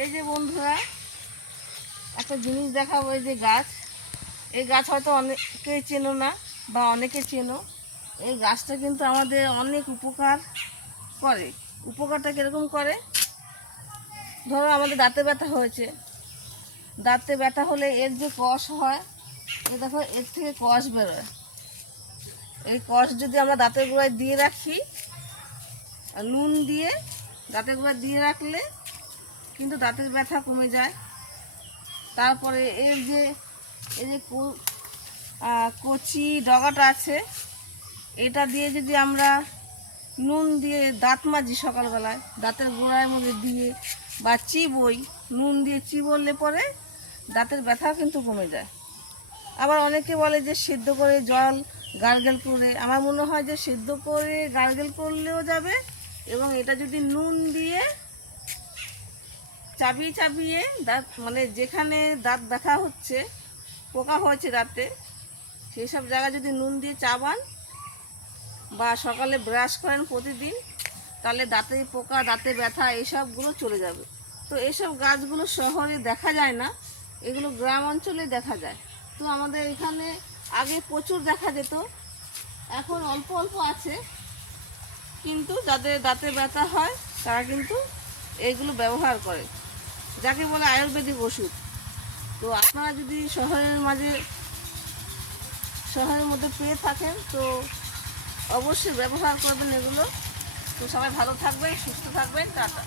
এই যে বন্ধুরা একটা জিনিস দেখাবো, এই যে গাছ, এই গাছ হয়তো অনেকে চেনো না বা অনেকে চেনো। এই গাছটা কিন্তু আমাদের অনেক উপকার করে। উপকারটা কীরকম করে, ধরো আমাদের দাঁতে ব্যথা হয়েছে, দাঁতে ব্যথা হলে এর যে কষ হয়, এই দেখো এর থেকে কষ বেরোয়। এই কষ যদি আমরা দাঁতের গোড়ায় দিয়ে রাখি, নুন দিয়ে দাঁতের গোড়ায় দিয়ে রাখলে কিন্তু দাঁতের ব্যথা কমে যায়। তারপরে এই যে কচি ডগাটা আছে, এটা দিয়ে যদি আমরা নুন দিয়ে দাঁত মাজি সকালবেলায়, দাঁতের গোড়ার মধ্যে দিয়ে বা চিবোই, নুন দিয়ে চিবলে পরে দাঁতের ব্যথা কিন্তু কমে যায়। আবার অনেকে বলে যে সেদ্ধ করে জল গার্গেল করে, আমার মনে হয় যে সেদ্ধ করে গার্গেল করলেও যাবে, এবং এটা যদি নুন দিয়ে চাবিয়ে চাবিয়ে দাঁত, মানে যেখানে দাঁত ব্যথা হচ্ছে, পোকা হয়েছে দাঁতে, সেই সব জায়গায় যদি নুন দিয়ে চাবান বা সকালে ব্রাশ করেন প্রতিদিন, তাহলে দাঁতে পোকা, দাঁতে ব্যথা এইসবগুলো চলে যাবে। তো এইসব গাছগুলো শহরে দেখা যায় না, এগুলো গ্রাম অঞ্চলে দেখা যায়। তো আমাদের এখানে আগে প্রচুর দেখা যেত, এখন অল্প অল্প আছে, কিন্তু যাদের দাঁতে ব্যথা হয় তারা কিন্তু এইগুলো ব্যবহার করে, যাকে বলে আয়ুর্বেদিক ওষুধ। তো আপনারা যদি শহরের মধ্যে পেয়ে থাকেন তো অবশ্যই ব্যবহার করবেন এগুলো। তো সবাই ভালো থাকবেন, সুস্থ থাকবেন, টাটা।